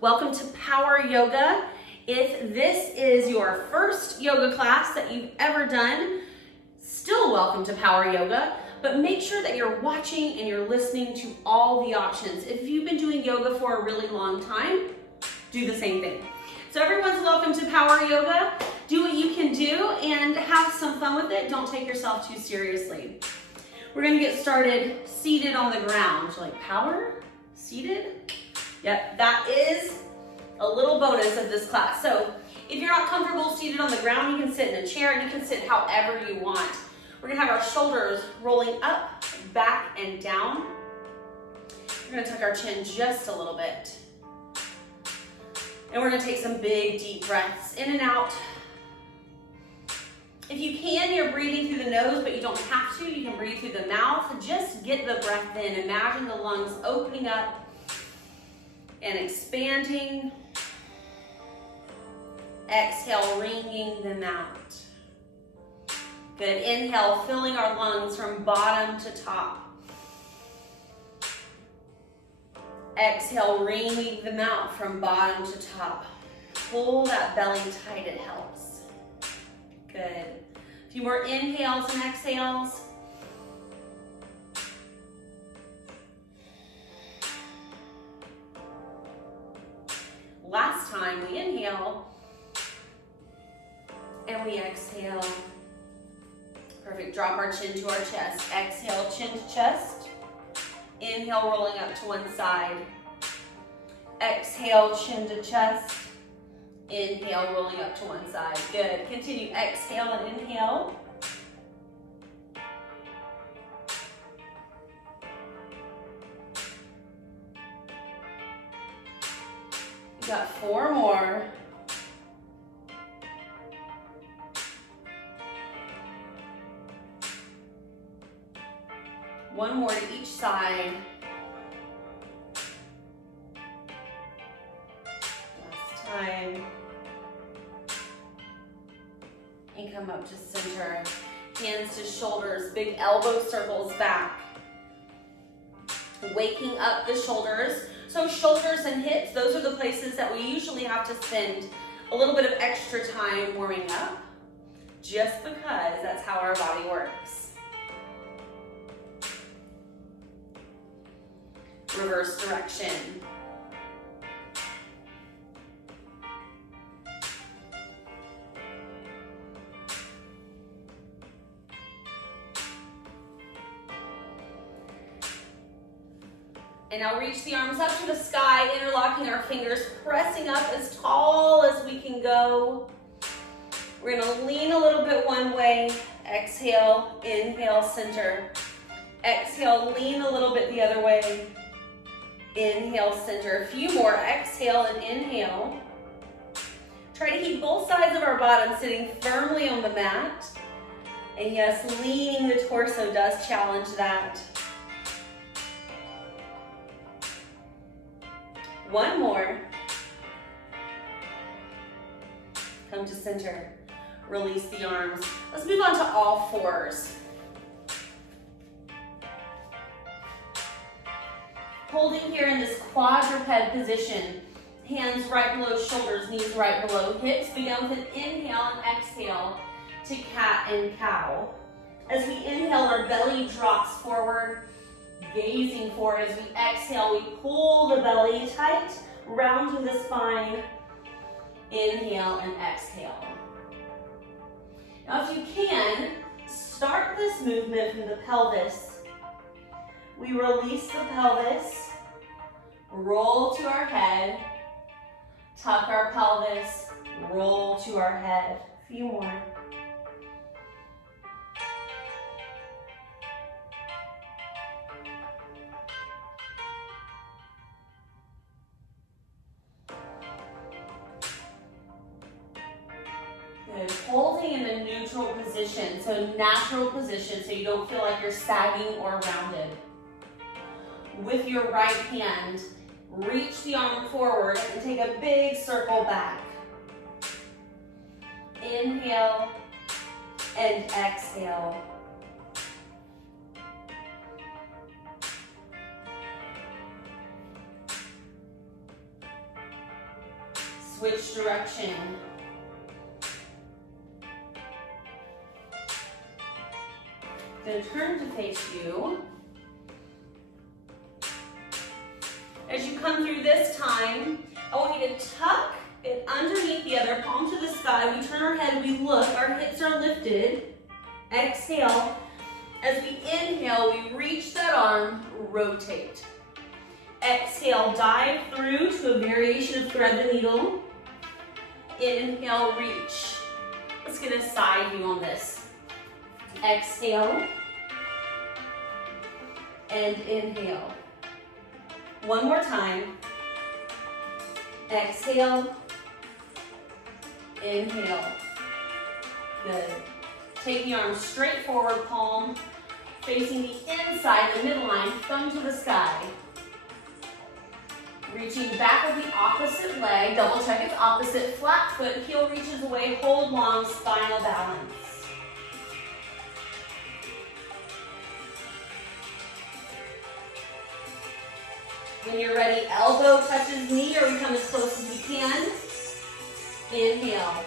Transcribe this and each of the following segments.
Welcome to Power Yoga. If this is your first yoga class that you've ever done, still welcome to Power Yoga, but make sure that you're watching and you're listening to all the options. If you've been doing yoga for a really long time, do the same thing. So everyone's welcome to Power Yoga. Do what you can do and have some fun with it. Don't take yourself too seriously. We're gonna get started seated on the ground. Like power, seated. Yep, that is a little bonus of this class. So if you're not comfortable seated on the ground, you can sit in a chair and you can sit however you want. We're gonna have our shoulders rolling up, back, and down. We're gonna tuck our chin just a little bit. And we're gonna take some big, deep breaths in and out. If you can, you're breathing through the nose, but you don't have to. You can breathe through the mouth. Just get the breath in. Imagine the lungs opening up and expanding. Exhale, wringing them out. Good. Inhale, filling our lungs from bottom to top. Exhale, wringing them out from bottom to top. Pull that belly tight, it helps. Good. A few more inhales and exhales. Last time we inhale and we exhale. Perfect. Drop our chin to our chest. Exhale, chin to chest. Inhale, rolling up to one side. Exhale, chin to chest. Inhale, rolling up to one side. Good. Continue. Exhale and inhale. We got 4 more. One more to each side. Last time. And come up to center. Hands to shoulders, big elbow circles back. Waking up the shoulders. So shoulders and hips, those are the places that we usually have to spend a little bit of extra time warming up, just because that's how our body works. Reverse direction. And now reach the arms up to the sky, interlocking our fingers, pressing up as tall as we can go. We're gonna lean a little bit one way. Exhale, inhale, center. Exhale, lean a little bit the other way. Inhale, center. A few more. Exhale and inhale. Try to keep both sides of our bottom sitting firmly on the mat. And yes, leaning the torso does challenge that. One more. Come to center. Release the arms. Let's move on to all fours. Holding here in this quadruped position. Hands right below shoulders, knees right below hips. Begin with an inhale and exhale to cat and cow. As we inhale, our belly drops forward. Gazing forward. As we exhale, we pull the belly tight, rounding the spine. Inhale and exhale. Now if you can, start this movement from the pelvis. We release the pelvis, roll to our head, tuck our pelvis, roll to our head. A few more. Good. Holding in a neutral position, so natural position, so you don't feel like you're sagging or rounded. With your right hand, reach the arm forward and take a big circle back. Inhale and exhale. Switch direction. Then turn to face you. As you come through this time, I want you to tuck it underneath the other palm to the sky. We turn our head, we look, our hips are lifted. Exhale. As we inhale, we reach that arm, rotate. Exhale, dive through to a variation of thread the needle. Inhale, reach. Let's get a side view on this. Exhale and inhale. One more time. Exhale, inhale. Good. Take the arm straight forward, palm facing the inside, the midline, thumb to the sky. Reaching back of the opposite leg, double check its opposite, flat foot, heel reaches away, hold long, spinal balance. When you're ready, elbow touches knee or we come as close as we can. Inhale.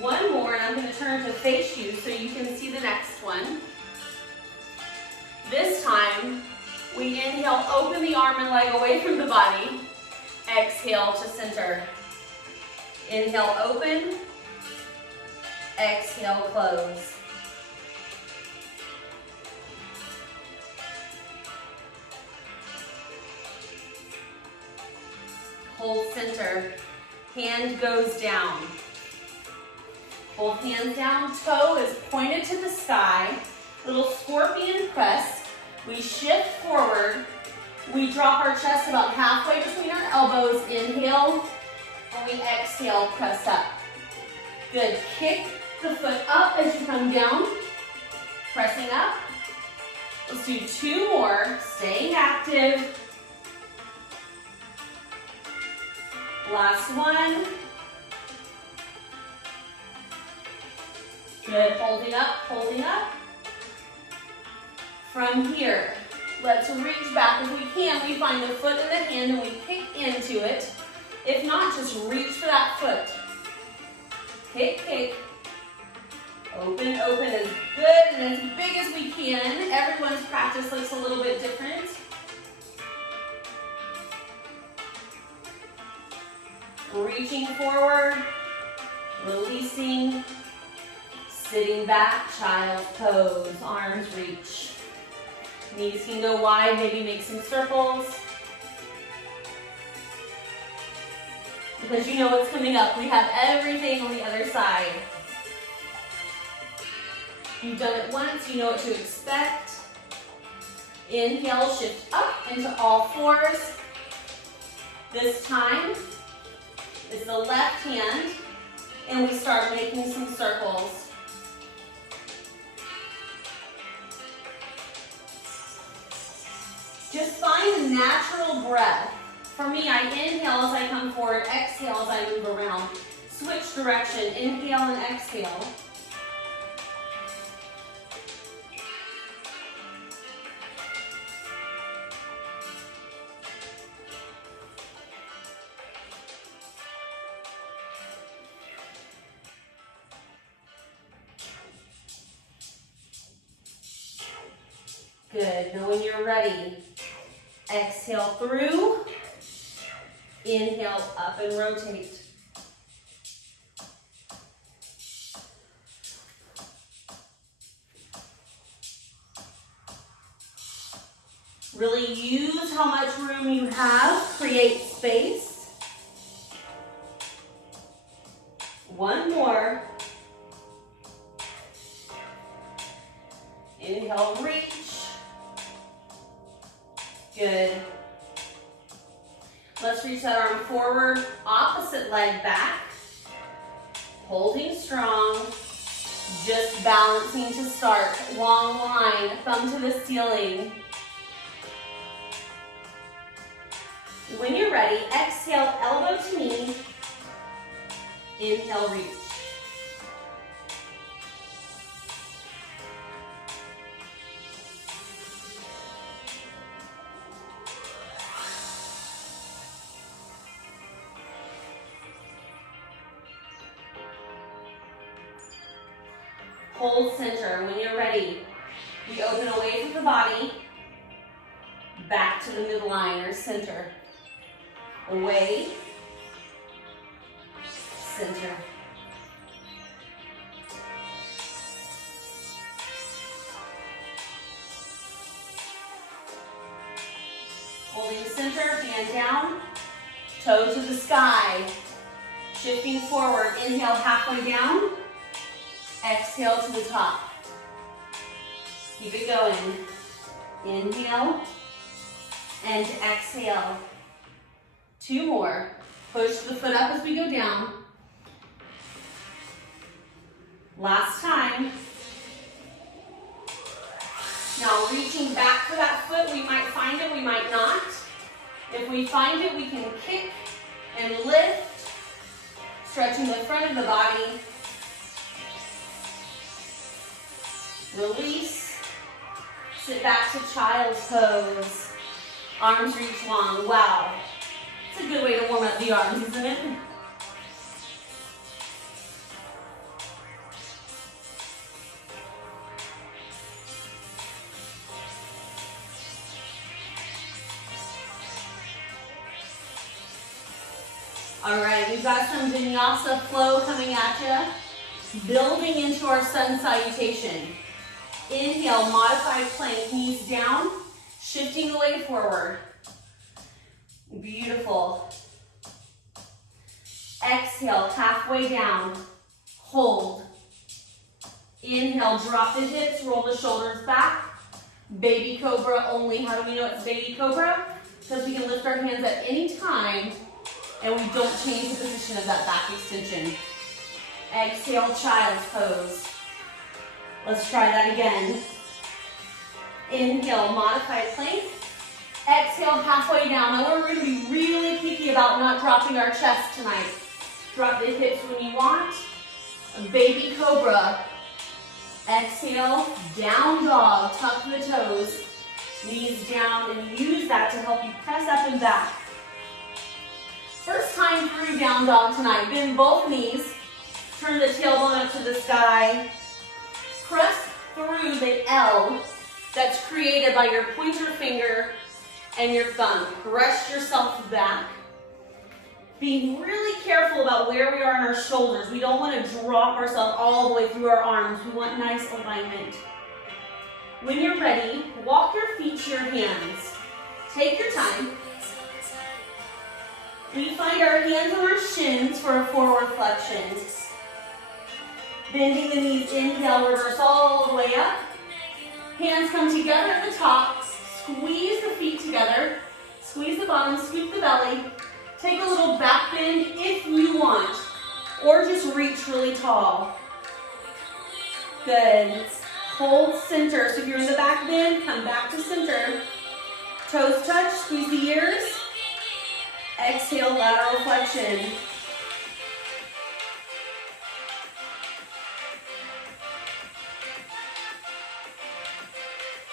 One more, and I'm going to turn to face you so you can see the next one. This time, we inhale, open the arm and leg away from the body. Exhale to center. Inhale, open. Exhale, close. Hold center. Hand goes down. Both hands down, toe is pointed to the sky. Little scorpion press. We shift forward. We drop our chest about halfway between our elbows. Inhale, and we exhale, press up. Good. Kick the foot up as you come down. Pressing up. Let's do two more. Staying active. Last one. Good, holding up, holding up. From here, let's reach back if we can. We find the foot in the hand and we kick into it. If not, just reach for that foot. Kick, kick. Open, open as good and as big as we can. Everyone's practice looks a little bit different. Reaching forward, releasing. Sitting back, child's pose, arms reach. Knees can go wide, maybe make some circles. Because you know what's coming up. We have everything on the other side. You've done it once, you know what to expect. Inhale, shift up into all fours. This time, it's the left hand, and we start making some circles. Just find a natural breath. For me, I inhale as I come forward, exhale as I move around. Switch direction, inhale and exhale. Good. Now when you're ready, exhale through, inhale up and rotate. Really use how much room you have, create space. One more. Inhale, reach. Good. Let's reach that arm forward, opposite leg back. Holding strong, just balancing to start. Long line, thumb to the ceiling. When you're ready, exhale, elbow to knee, Inhale, reach. Hold center. When you're ready, we open away from the body, back to the midline or center. Away, center. Holding center, hand down, toes to the sky. Shifting forward, inhale halfway down, exhale to the top. Keep it going. Inhale and exhale. 2 more. Push the foot up as we go down. Last time. Now reaching back for that foot, we might find it, we might not. If we find it, we can kick and lift, stretching the front of the body. Release. Sit back to child's pose. Arms reach long. Wow. It's a good way to warm up the arms, isn't it? All right, we've got some vinyasa flow coming at you. Building into our sun salutation. Inhale, modified plank, knees down, shifting the leg forward. Beautiful. Exhale, halfway down, hold. Inhale, drop the hips, roll the shoulders back. Baby cobra only. How do we know it's baby cobra? Because we can lift our hands at any time and we don't change the position of that back extension. Exhale, child's pose. Let's try that again. Inhale, modified plank. Exhale, halfway down. Now we're going to be really picky about not dropping our chest tonight. Drop the hips when you want. A baby cobra. Exhale, down dog. Tuck the toes. Knees down, and use that to help you press up and back. First time through down dog tonight. Bend both knees. Turn the tailbone up to the sky. Press through the L that's created by your pointer finger and your thumb. Rest yourself back. Being really careful about where we are in our shoulders. We don't want to drop ourselves all the way through our arms. We want nice alignment. When you're ready, walk your feet to your hands. Take your time. We find our hands on our shins for a forward flexion. Bending the knees, inhale, reverse all the way up. Hands come together at the top. Squeeze the feet together. Squeeze the bottom, scoop the belly. Take a little back bend if you want, or just reach really tall. Good. Hold center. So if you're in the back bend, come back to center. Toes touch, squeeze the ears. Exhale, lateral flexion.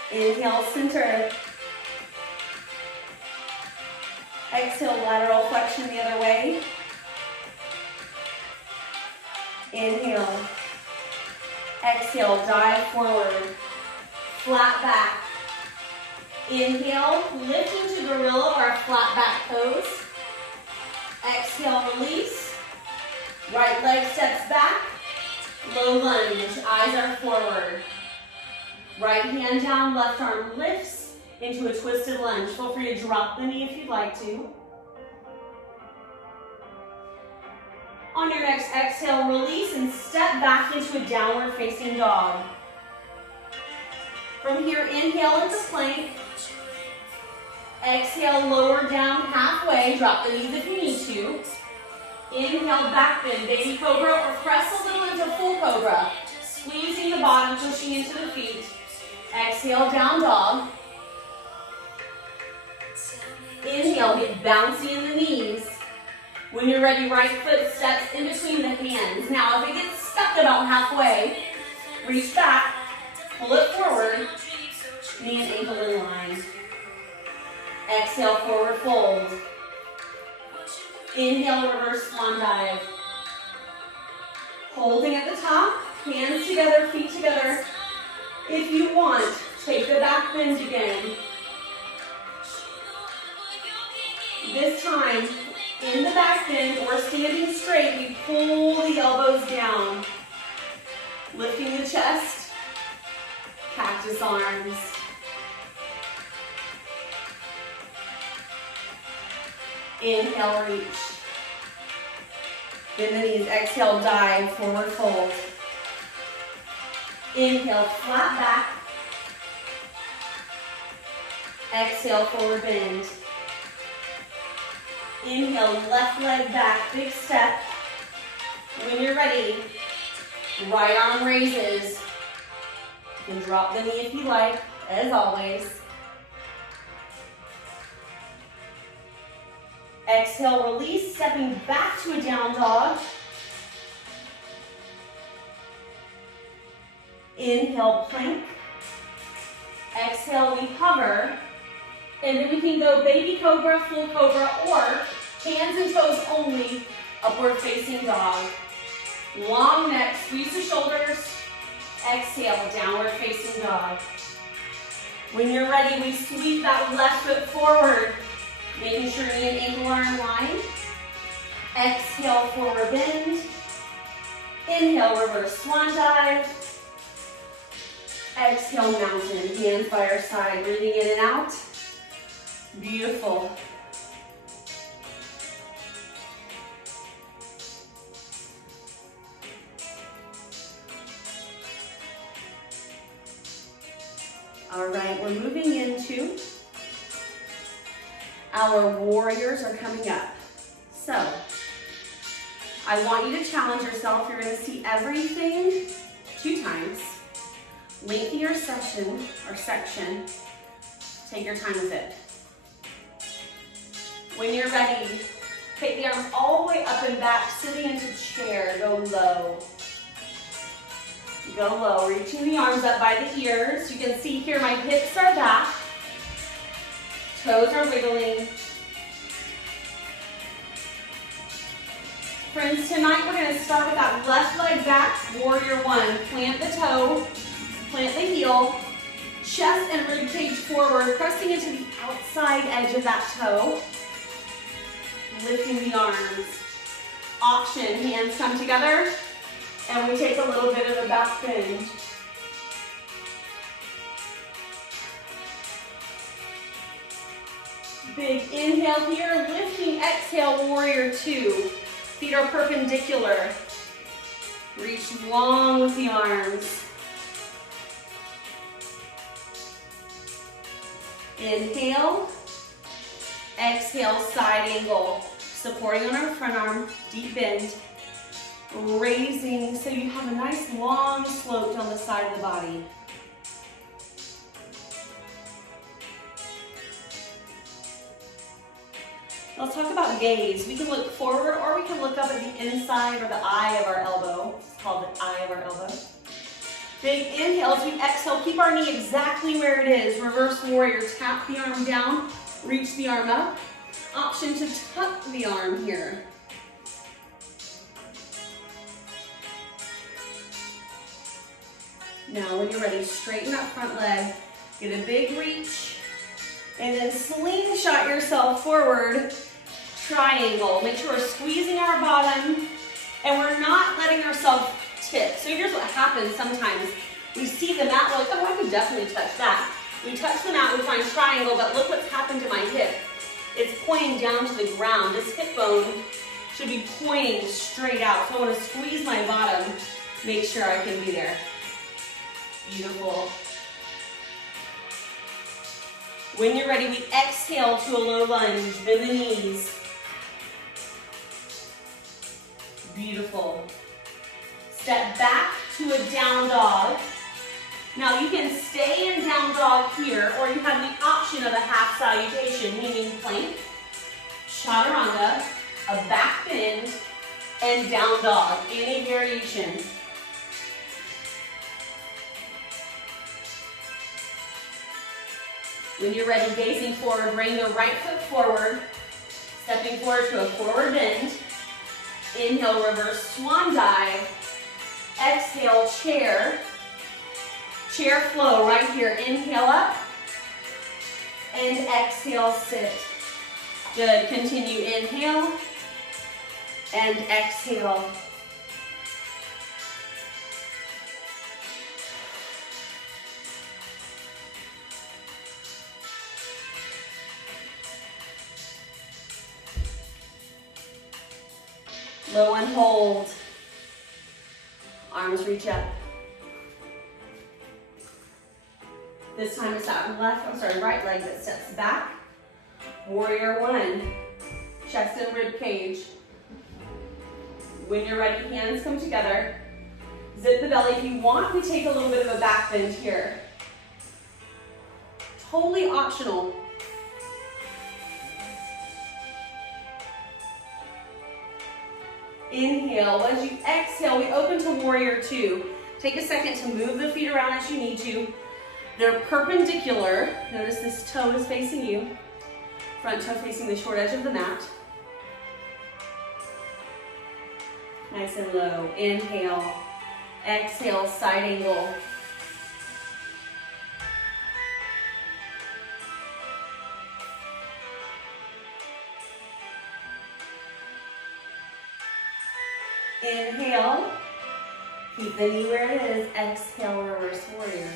Inhale, center. Exhale, lateral flexion the other way. Inhale. Exhale, dive forward. Flat back. Inhale, lift into gorilla or a flat back pose. Exhale, release. Right leg steps back. Low lunge, eyes are forward. Right hand down, left arm lifts into a twisted lunge. Feel free to drop the knee if you'd like to. On your next exhale, release and step back into a downward facing dog. From here, inhale into plank. Exhale, lower down halfway. Drop the knees if you need to. Inhale, back bend, baby cobra, or press a little into full cobra. Squeezing the bottom, pushing into the feet. Exhale, down dog. Inhale, get bouncy in the knees. When you're ready, right foot steps in between the hands. Now, if it gets stuck about halfway, reach back, pull it forward, knee and ankle in line. Exhale, forward fold. Inhale, reverse swan dive. Holding at the top, hands together, feet together. If you want, take the back bend again. This time, in the back bend or standing straight, we pull the elbows down. Lifting the chest, cactus arms. Inhale, reach. Bend the knees, exhale, dive, forward fold. Inhale, flat back. Exhale, forward bend. Inhale, left leg back, big step. When you're ready, right arm raises. You can drop the knee if you like, as always. Exhale, release, stepping back to a down dog. Inhale, plank. Exhale, we hover. And then we can go baby cobra, full cobra, or hands and toes only, upward facing dog. Long neck, squeeze the shoulders. Exhale, downward facing dog. When you're ready, we sweep that left foot forward, making sure knee and ankle are in line. Exhale, forward bend. Inhale, reverse swan dive. Exhale, mountain, hands by our side, breathing in and out. Beautiful. All right, we're moving into our warriors are coming up. So, I want you to challenge yourself. You're going to see everything 2 times. Lengthen your session or section. Take your time with it. When you're ready, take the arms all the way up and back, sitting into chair. Go low. Go low, reaching the arms up by the ears. You can see here my hips are back. Toes are wiggling. Friends, tonight we're going to start with that left leg back, warrior 1. Plant the toe, plant the heel, chest and rib cage forward, pressing into the outside edge of that toe. Lifting the arms. Option, hands come together, and we take a little bit of a back bend. Big inhale here, lifting, exhale, warrior 2. Feet are perpendicular. Reach long with the arms. Inhale. Exhale, side angle. Supporting on our front arm, deep bend. Raising so you have a nice long slope down the side of the body. Let's talk about gaze. We can look forward or we can look up at the inside or the eye of our elbow. It's called the eye of our elbow. Big inhale as we exhale. Keep our knee exactly where it is. Reverse warrior. Tap the arm down. Reach the arm up. Option to tuck the arm here. Now when you're ready, straighten that front leg. Get a big reach. And then slingshot yourself forward. Triangle. Make sure we're squeezing our bottom and we're not letting ourselves tip. So here's what happens sometimes. We see the mat, we're like, oh, I can definitely touch that. We touch the mat, we find triangle, but look what's happened to my hip. It's pointing down to the ground. This hip bone should be pointing straight out. So I want to squeeze my bottom, make sure I can be there. Beautiful. When you're ready, we exhale to a low lunge, bend the knees. Beautiful. Step back to a down dog. Now you can stay in down dog here, or you have the option of a half salutation, meaning plank, chaturanga, a back bend, and down dog, any variation. When you're ready, gazing forward, bring the right foot forward, stepping forward to a forward bend. Inhale, reverse swan dive. Exhale, chair. Chair flow right here. Inhale up and exhale, sit. Good. Continue. Inhale and exhale. Low and hold. Arms reach up. This time it's that right leg that steps back. Warrior one. Chest and rib cage. When you're ready, hands come together. Zip the belly. If you want, we take a little bit of a back bend here. Totally optional. Inhale. As you exhale, we open to warrior two. Take a second to move the feet around as you need to. They're perpendicular. Notice this toe is facing you. Front toe facing the short edge of the mat. Nice and low. Inhale. Exhale, side angle. Inhale. Keep the knee where it is. Exhale, reverse warrior.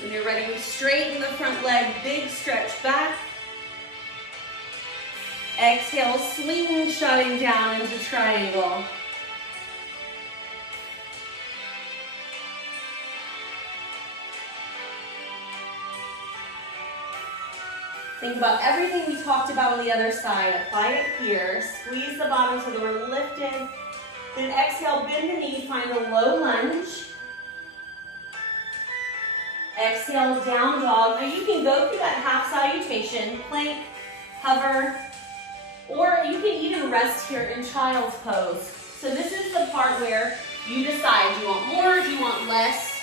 When you're ready, we straighten the front leg, big stretch back. Exhale, slingshotting down into triangle. Think about everything we talked about on the other side. Apply it here. Squeeze the bottom so that we're lifted. Then exhale, bend the knee, find a low lunge. Exhale, down dog. Now you can go through that half salutation, plank, hover, or you can even rest here in child's pose. So this is the part where you decide, do you want more, do you want less?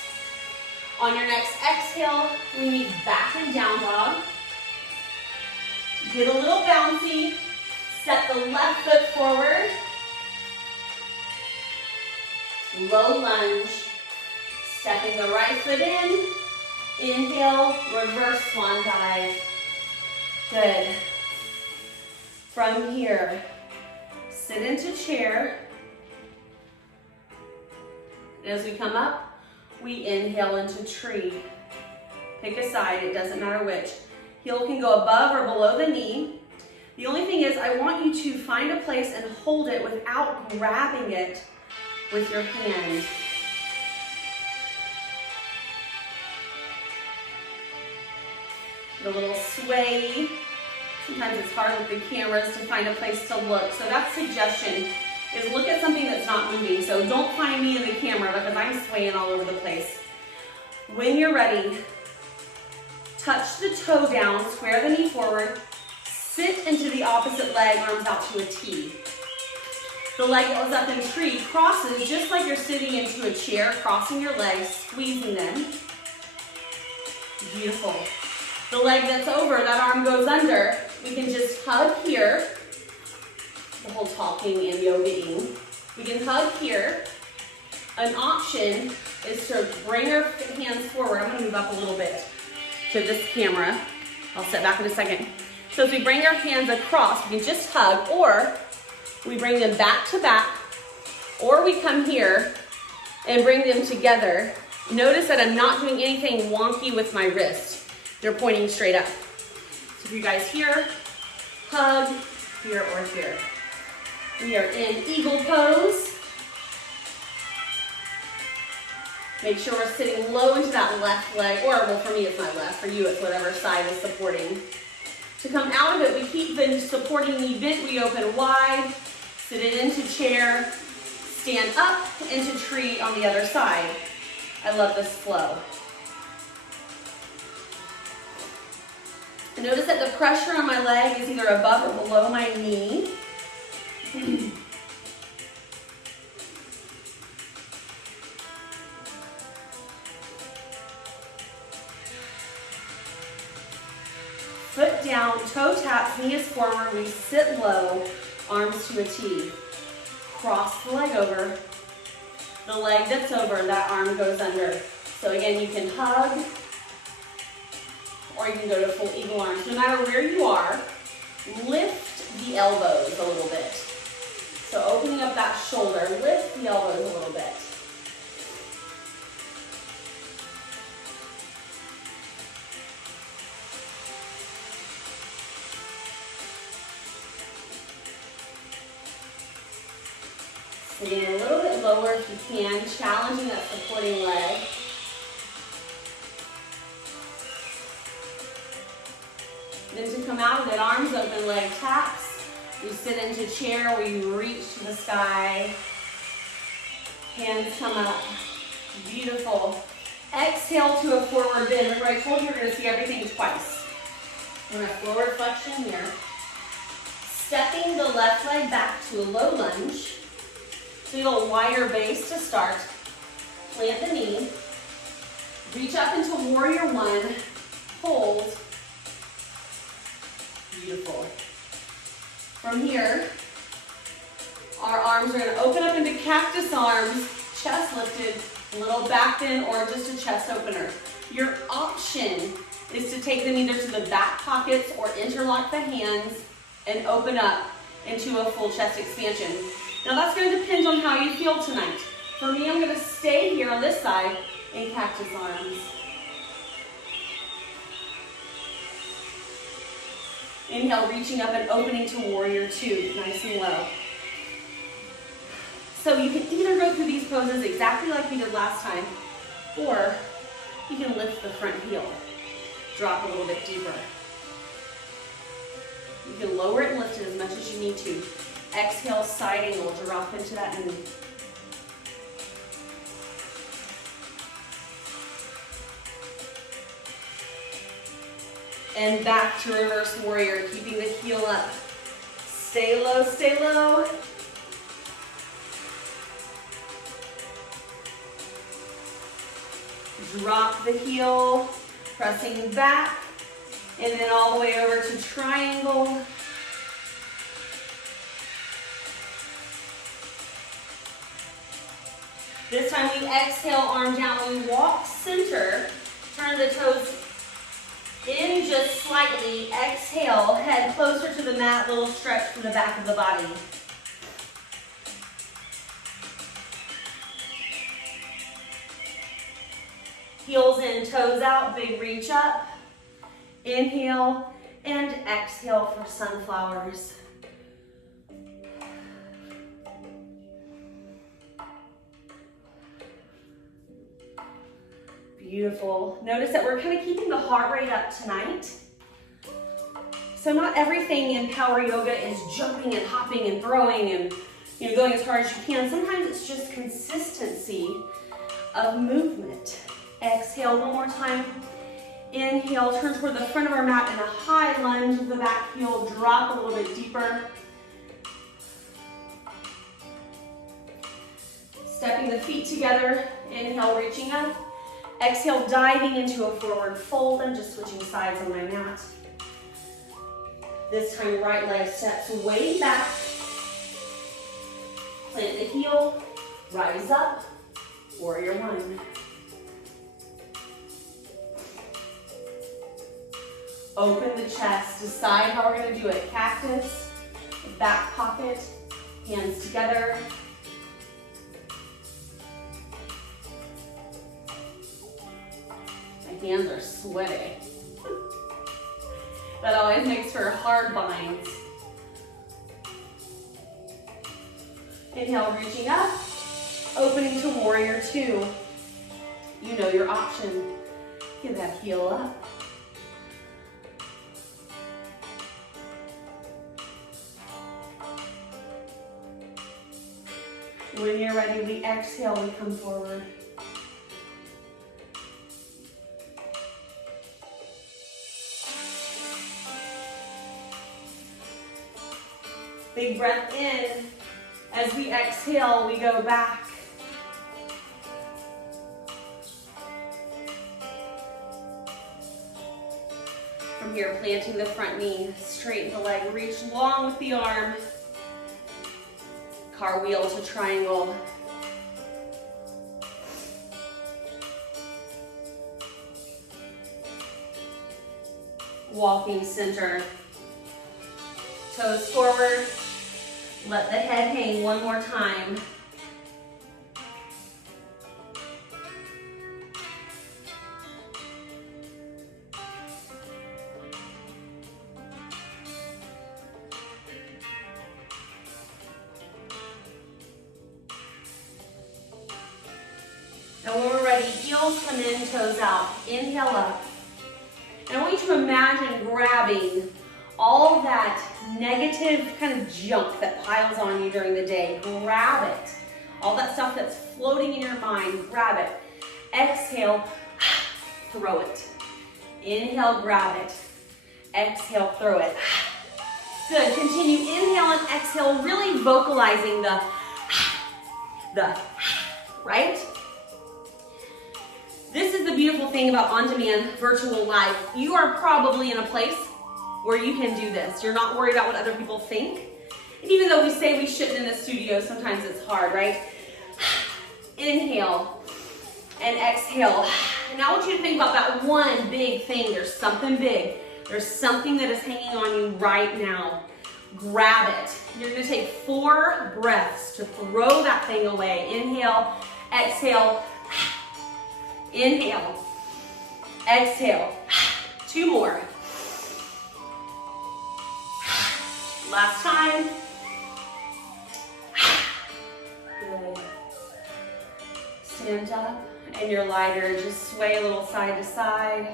On your next exhale, we meet back and down dog. Get a little bouncy. Set the left foot forward. Low lunge. Stepping the right foot in. Inhale, reverse swan dive. Good. From here, sit into chair. As we come up, we inhale into tree. Pick a side, it doesn't matter which. Heel can go above or below the knee. The only thing is I want you to find a place and hold it without grabbing it with your hand. The little sway. Sometimes it's hard with the cameras to find a place to look. So that suggestion is look at something that's not moving. So don't find me in the camera because I'm swaying all over the place. When you're ready, touch the toe down, square the knee forward, sit into the opposite leg, arms out to a T. The leg that was up in tree crosses just like you're sitting into a chair, crossing your legs, squeezing them. Beautiful. The leg that's over, that arm goes under. We can just hug here. The whole talking and yoga-ing. We can hug here. An option is to bring our hands forward. I'm going to move up a little bit to this camera. I'll step back in a second. So if we bring our hands across, we can just hug, or we bring them back to back, or we come here and bring them together. Notice that I'm not doing anything wonky with my wrist. They're pointing straight up. So if you guys here, hug, here or here. We are in eagle pose. Make sure we're sitting low into that left leg, or well, for me it's my left, for you it's whatever side is supporting. To come out of it, we keep the supporting knee bent, we open wide, sit it into chair, stand up into tree on the other side. I love this flow. Notice that the pressure on my leg is either above or below my knee. Foot down, toe taps, knee is forward. We sit low, arms to a T. Cross the leg over. The leg dips over, that arm goes under. So again, you can hug, or you can go to full eagle arms. No matter where you are, lift the elbows a little bit. So opening up that shoulder, lift the elbows a little bit. Sitting a little bit lower if you can, challenging that supporting leg. Then to come out of it, arms open, leg taps. You sit into chair where you reach to the sky. Hands come up. Beautiful. Exhale to a forward bend. Remember I told you we're going to see everything twice. We're going to forward flexion here. Stepping the left leg back to a low lunge. Feel a wider base to start. Plant the knee. Reach up into warrior one. Hold. Beautiful. From here, our arms are going to open up into cactus arms, chest lifted, little back bend, or just a chest opener. Your option is to take them either to the back pockets or interlock the hands and open up into a full chest expansion. Now that's going to depend on how you feel tonight. For me, I'm going to stay here on this side in cactus arms. Inhale, reaching up and opening to warrior two, nice and low. So you can either go through these poses exactly like we did last time, or you can lift the front heel, drop a little bit deeper. You can lower it and lift it as much as you need to. Exhale, side angle, drop into that knee. And back to reverse warrior, keeping the heel up. Stay low, stay low. Drop the heel, pressing back, and then all the way over to triangle. This time we exhale, arm down, we walk center, turn the toes in just slightly, exhale, head closer to the mat, little stretch from the back of the body. Heels in, toes out, big reach up. Inhale and exhale for sunflowers. Beautiful. Notice that we're kind of keeping the heart rate up tonight. So not everything in power yoga is jumping and hopping and throwing and going as hard as you can. Sometimes it's just consistency of movement. Exhale one more time. Inhale, turn toward the front of our mat in a high lunge of the back heel. Drop a little bit deeper. Stepping the feet together. Inhale, reaching up. Exhale, diving into a forward fold. I'm just switching sides on my mat. This time, right leg steps way back. Plant the heel, rise up, warrior one. Open the chest, decide how we're gonna do it. Cactus, back pocket, hands together. My hands are sweaty. That always makes for hard binds. Inhale, reaching up, opening to warrior two. You know your option. Give that heel up. When you're ready, we exhale, we come forward. Big breath in. As we exhale, we go back. From here, planting the front knee, straighten the leg, reach long with the arm. Cartwheel to triangle. Walking center. Toes forward. Let the head hang one more time. And when we're ready, heels come in, toes out. Inhale up. And I want you to imagine grabbing all that negative kind of junk that piles on you during the day. Grab it. All that stuff that's floating in your mind, grab it. Exhale, throw it. Inhale, grab it. Exhale, throw it. Good, continue. Inhale and exhale, really vocalizing the, right? This is the beautiful thing about on-demand virtual live. You are probably in a place where you can do this. You're not worried about what other people think. And even though we say we shouldn't in the studio, sometimes it's hard, right? Inhale and exhale. And now I want you to think about that one big thing. There's something big. There's something that is hanging on you right now. Grab it. You're gonna take 4 breaths to throw that thing away. Inhale, exhale, inhale, exhale. 2 more. Last time. Good. Stand up and you're lighter. Just sway a little side to side.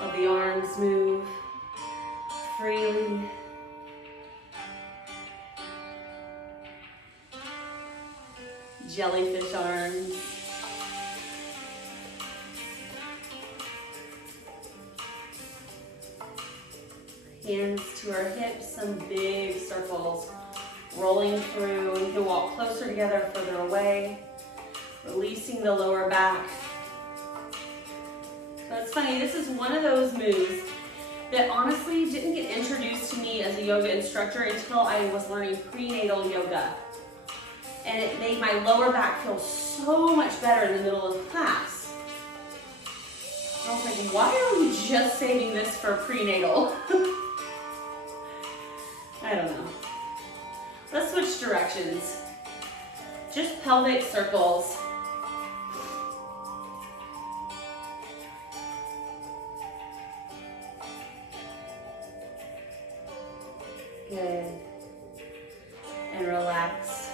Let the arms move freely. Jellyfish arms. Hands to our hips, some big circles rolling through. You can walk closer together, further away, releasing the lower back. So it's funny, this is one of those moves that honestly didn't get introduced to me as a yoga instructor until I was learning prenatal yoga. And it made my lower back feel so much better in the middle of class. I was like, why are we just saving this for prenatal? I don't know. Let's switch directions. Just pelvic circles. Good. And relax.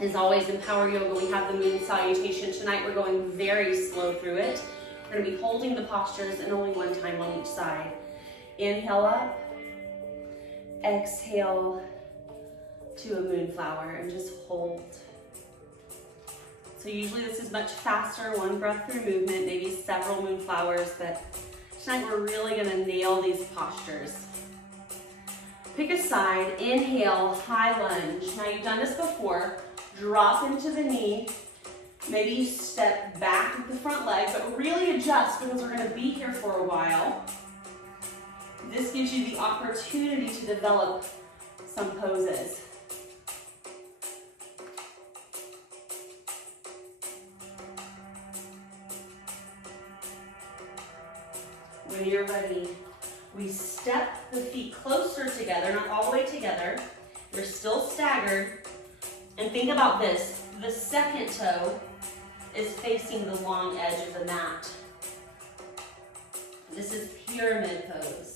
As always in Power Yoga, we have the moon salutation. Tonight we're going very slow through it. We're gonna be holding the postures and only one time on each side. Inhale up. Exhale to a moonflower and just hold. So usually this is much faster, 1 breath through movement, maybe several moonflowers, but tonight we're really gonna nail these postures. Pick a side, inhale, high lunge. Now you've done this before. Drop into the knee. Maybe you step back with the front leg, but really adjust because we're gonna be here for a while. This gives you the opportunity to develop some poses. When you're ready, we step the feet closer together, not all the way together. They're still staggered. And think about this. The second toe is facing the long edge of the mat. This is pyramid pose.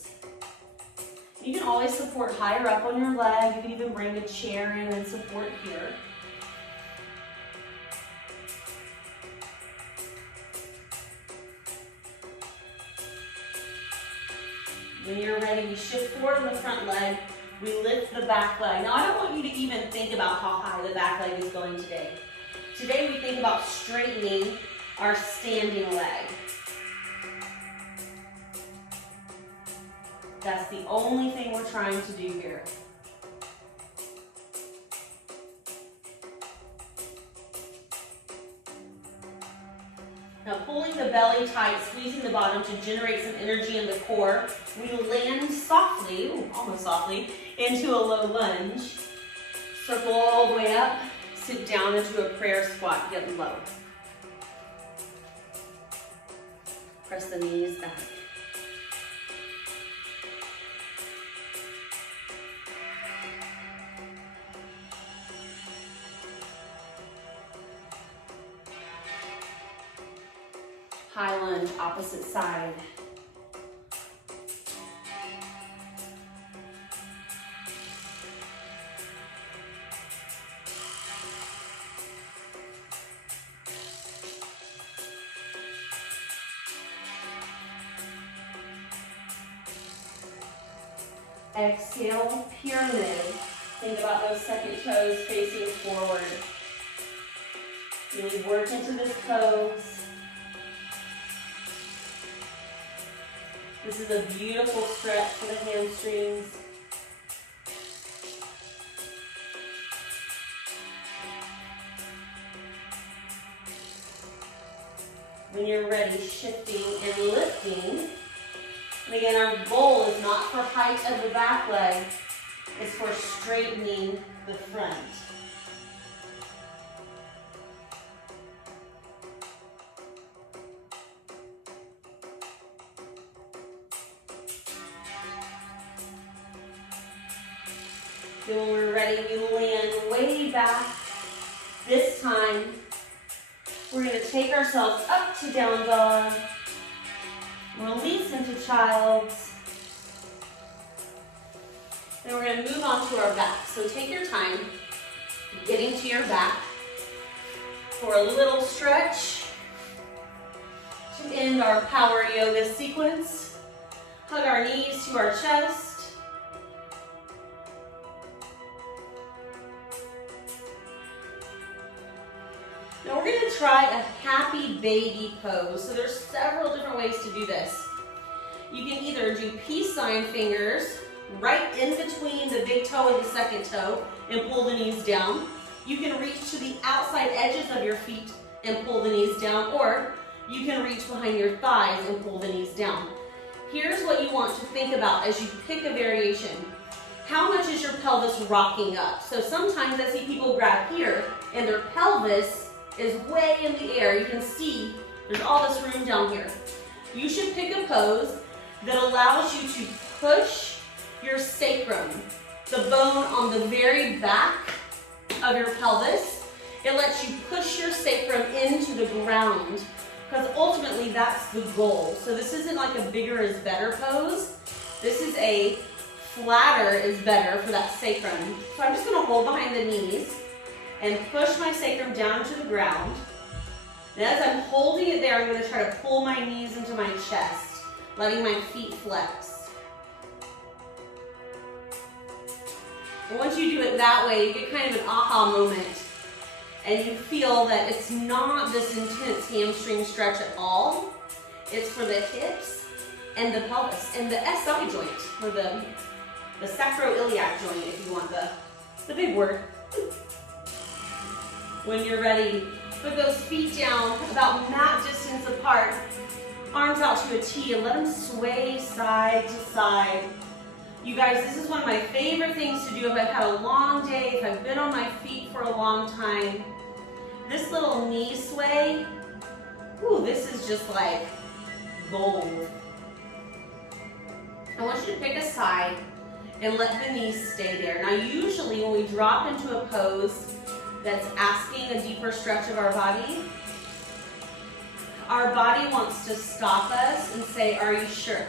You can always support higher up on your leg. You can even bring a chair in and support here. When you're ready, we shift forward on the front leg. We lift the back leg. Now, I don't want you to even think about how high the back leg is going today. Today, we think about straightening our standing leg. That's the only thing we're trying to do here. Now pulling the belly tight, squeezing the bottom to generate some energy in the core. We land softly, ooh, almost softly, into a low lunge. Circle all the way up, sit down into a prayer squat, get low. Press the knees back. High lunge, opposite side. Exhale, pyramid. Think about those second toes facing forward. Really work into this pose. This is a beautiful stretch for the hamstrings. When you're ready, shifting and lifting. And again, our goal is not for height of the back leg, it's for straightening the front. Then when we're ready, we land way back. This time, we're going to take ourselves up to down dog. Release into child's. Then we're going to move on to our back. So take your time getting to your back for a little stretch to end our power yoga sequence. Hug our knees to our chest. Now we're going to try a happy baby pose. So there's several different ways to do this. You can either do peace sign fingers right in between the big toe and the second toe and pull the knees down. You can reach to the outside edges of your feet and pull the knees down, or you can reach behind your thighs and pull the knees down. Here's what you want to think about as you pick a variation. How much is your pelvis rocking up? So sometimes I see people grab here and their pelvis is way in the air. You can see there's all this room down here. You should pick a pose that allows you to push your sacrum, the bone on the very back of your pelvis. It lets you push your sacrum into the ground because ultimately that's the goal. So this isn't like a bigger is better pose. This is a flatter is better for that sacrum. So I'm just going to hold behind the knees and push my sacrum down to the ground. And as I'm holding it there, I'm going to try to pull my knees into my chest, letting my feet flex. And once you do it that way, you get kind of an aha moment. And you feel that it's not this intense hamstring stretch at all. It's for the hips and the pelvis and the SI joint, or the sacroiliac joint, if you want the big word. When you're ready, put those feet down about mat distance apart, arms out to a T, and let them sway side to side. You guys, this is one of my favorite things to do if I've had a long day, if I've been on my feet for a long time. This little knee sway, ooh, this is just like gold. I want you to pick a side and let the knees stay there. Now usually when we drop into a pose that's asking a deeper stretch of our body wants to stop us and say, are you sure?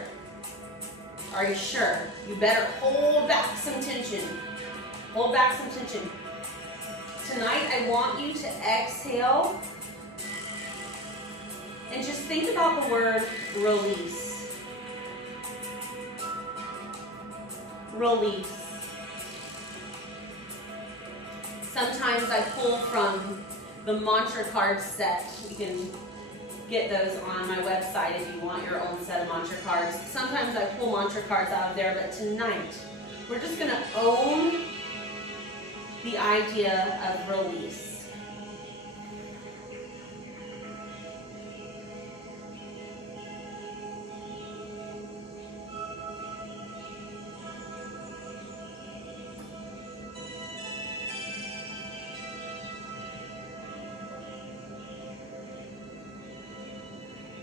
Are you sure? You better hold back some tension. Hold back some tension. Tonight, I want you to exhale and just think about the word release. Release. Sometimes I pull from the mantra card set. You can get those on my website if you want your own set of mantra cards. Sometimes I pull mantra cards out of there, but tonight we're just going to own the idea of release.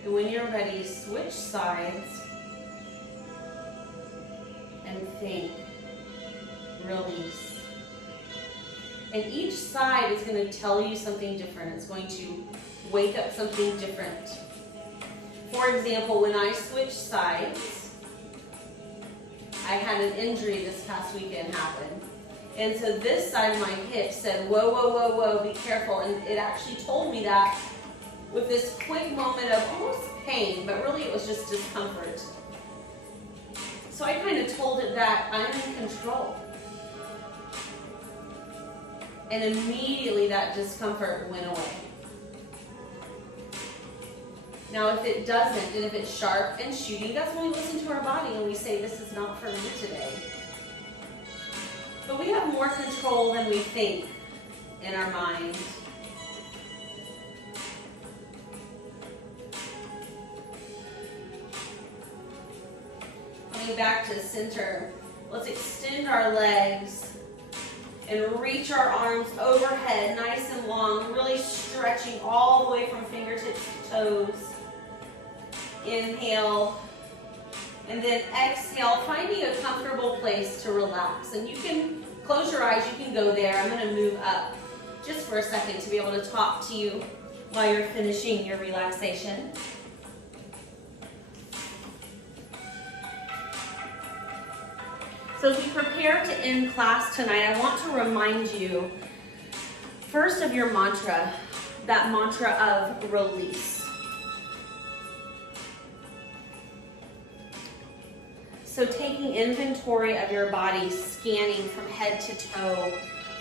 And when you're ready, switch sides and think, release. And each side is going to tell you something different. It's going to wake up something different. For example, when I switched sides, I had an injury this past weekend happen. And so this side of my hip said, whoa, whoa, whoa, whoa, be careful. And it actually told me that with this quick moment of almost pain, but really it was just discomfort. So I kind of told it that I'm in control. And immediately that discomfort went away. Now if it doesn't, and if it's sharp and shooting, that's when we listen to our body and we say, this is not for me today. But we have more control than we think in our mind. Coming back to center, let's extend our legs and reach our arms overhead, nice and long, really stretching all the way from fingertips to toes. Inhale. And then exhale, finding a comfortable place to relax. And you can close your eyes, you can go there. I'm going to move up just for a second to be able to talk to you while you're finishing your relaxation. So as we prepare to end class tonight, I want to remind you first of your mantra, that mantra of release. So taking inventory of your body, scanning from head to toe,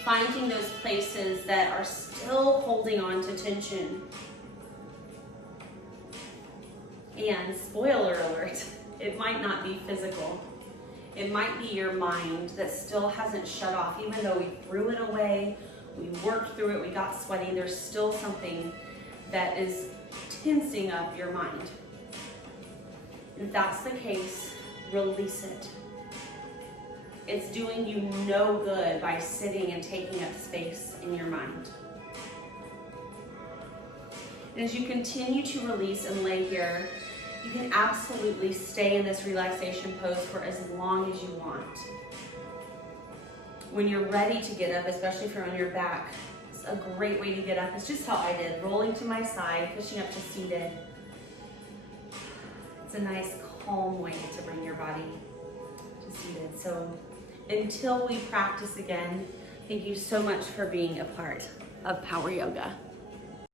finding those places that are still holding on to tension. And spoiler alert, it might not be physical. It might be your mind that still hasn't shut off. Even though we threw it away, we worked through it, we got sweaty, there's still something that is tensing up your mind. If that's the case, release it. It's doing you no good by sitting and taking up space in your mind. And as you continue to release and lay here, you can absolutely stay in this relaxation pose for as long as you want. When you're ready to get up, especially if you're on your back, it's a great way to get up. It's just how I did, rolling to my side, pushing up to seated. It's a nice calm way to bring your body to seated. So until we practice again, thank you so much for being a part of Power Yoga.